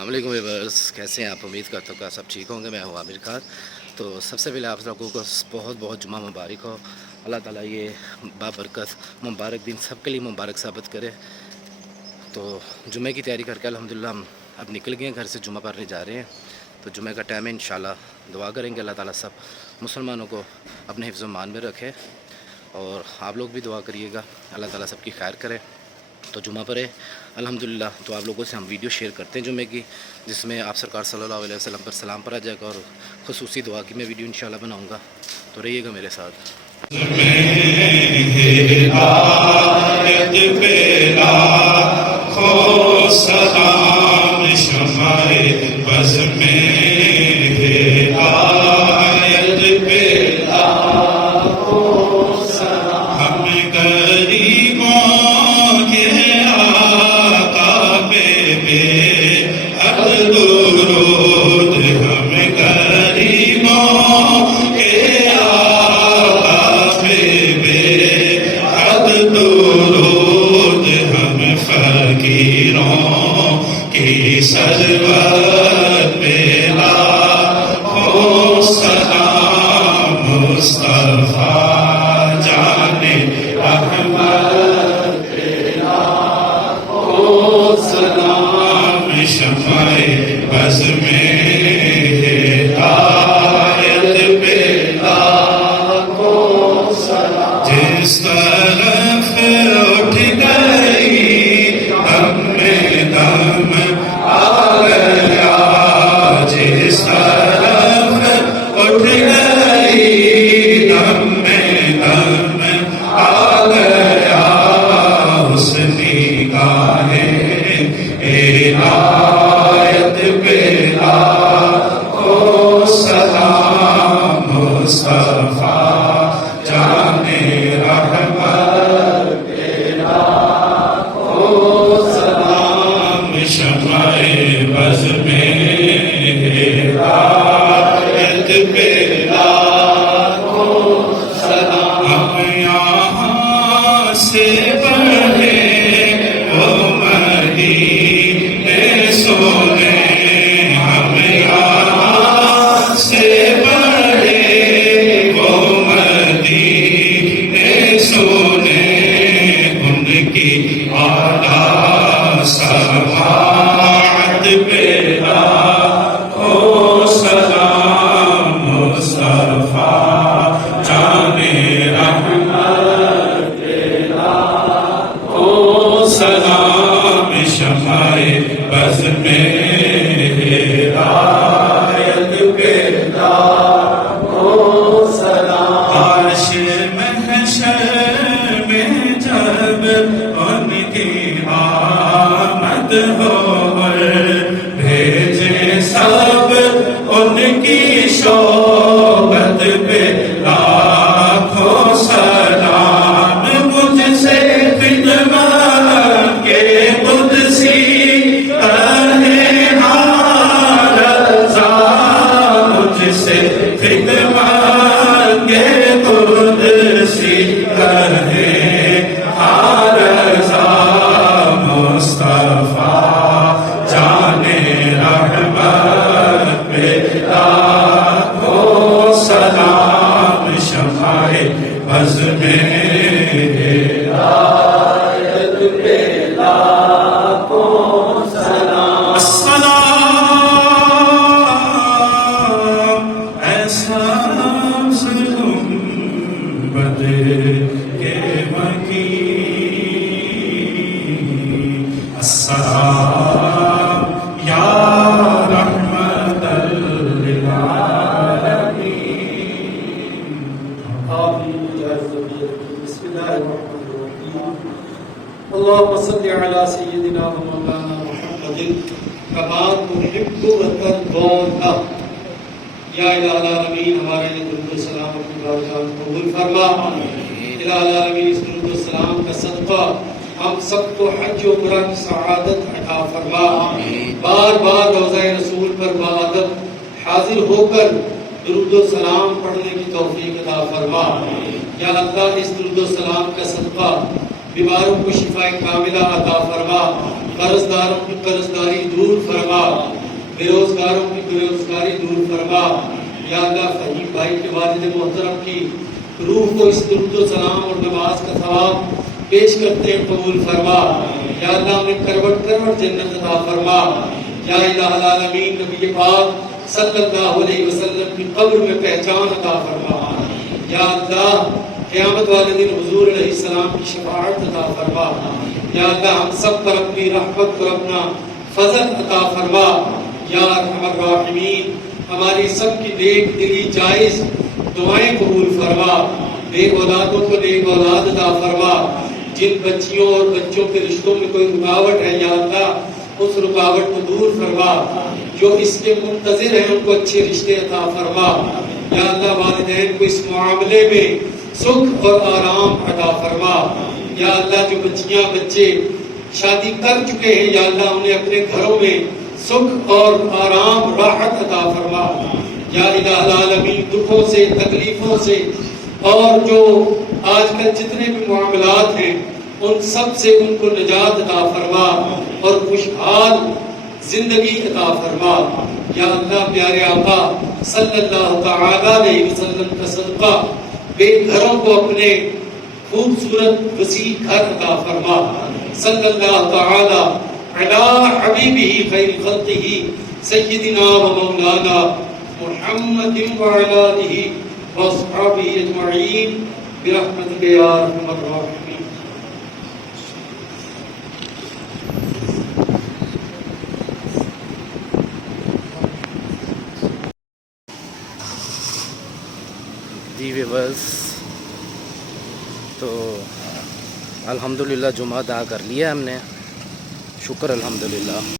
السلام علیکم ویورس، کیسے ہیں آپ؟ امید کرتا ہوں کہ سب ٹھیک ہوں گے۔ میں ہوں عامر خان۔ تو سب سے پہلے آپ لوگوں کو بہت بہت جمعہ مبارک ہو۔ اللہ تعالیٰ یہ بابرکت مبارک دن سب کے لیے مبارک ثابت کرے۔ تو جمعہ کی تیاری کر کے الحمدللہ ہم اب نکل گئے ہیں، گھر سے جمعہ پڑھنے جا رہے ہیں۔ تو جمعہ کا ٹائم ہے، انشاءاللہ دعا کریں گے اللہ تعالیٰ سب مسلمانوں کو اپنے حفظ و امان میں رکھے، اور آپ لوگ بھی دعا کریے گا اللہ تعالیٰ سب کی خیر کرے۔ تو جمعہ پر ہے الحمدللہ۔ تو آپ لوگوں سے ہم ویڈیو شیئر کرتے ہیں جمعے کی، جس میں آپ سرکار صلی اللہ علیہ وسلم پر سلام پڑھا جائے گا، اور خصوصی دعا کی میں ویڈیو انشاءاللہ بناؤں گا۔ تو رہیے گا میرے ساتھ۔ اللهم صل على سيدنا ومولانا محمد كما تحب وترضى۔ یا الہ العالمین، ہمارے لیے درود و سلام اپنی بارگاہ قبول فرما۔ الہ العالمین، اس درود و سلام کا صدقہ ہم سب کو حج و عمرہ کی سعادت عطا فرما۔ بار بار روضہ رسول پر بادب حاضر ہو کر درود و سلام پڑھنے کی توفیق عطا فرما۔ یا اللہ، اس درود و سلام کا صدقہ بیماروں کو شفا کاملہ عطا فرما، قرض داروں کی قرض داری دور فرما، بے روزگاروں کی بے روزگاری دور فرما. یا اللہ فہیم بھائی کے والد محترم کی روح کو اس درود و سلام اور نماز کا ثواب پیش کرتے ہیں قبول فرما. یا اللہ انہیں کروٹ کروٹ جنت عطا فرما. یا الہ العالمین نبی پاک صلی اللہ علیہ وسلم کی قبر میں پہچان عطا فرما. یا اللہ قیامت والے دن حضور علیہ السلام کی شفاعت عطا فرما. یا اللہ ہم سب پر اپنی رحمت اور اپنا فضل عطا فرما. یا ارحم الراحمین ہماری سب کی نیک دلی جائز دعائیں قبول فرما. نیک اولادوں کو نیک اولاد عطا فرما. جن بچیوں اور بچوں کے رشتوں میں کوئی رکاوٹ ہے یا اللہ اس رکاوٹ کو دور فرما. جو اس کے منتظر ہیں ان کو اچھے رشتے عطا فرما. یا اللہ والدین کو اس معاملے میں سکھ اور آرام عطا فرما. یا اللہ جو بچیاں بچے شادی کر چکے ہیں یا اللہ انہیں اپنے گھروں میں سکھ اور آرام راحت عطا فرما. یا الہ العالمین دکھوں سے تکلیفوں سے اور جو آج کل جتنے بھی معاملات ہیں ان سب سے ان کو نجات عطا فرما اور خوشحال زندگی عطا فرما. یا اللہ پیارے آقا صلی اللہ تعالی علیہ وسلم کا صدقہ بے گھروں کو اپنے خوبصورت وسیع گھر عطا فرما. صلی اللہ تعالی علی حبیبہ خیر خلقہ سیدنا و مولانا محمد وعلی آلہ واصحابہ اجمعین برحمتک یا ارحم الراحمین. جی ویورز تو الحمدللہ جمعہ ادا کر لیا ہم نے. شکر الحمدللہ.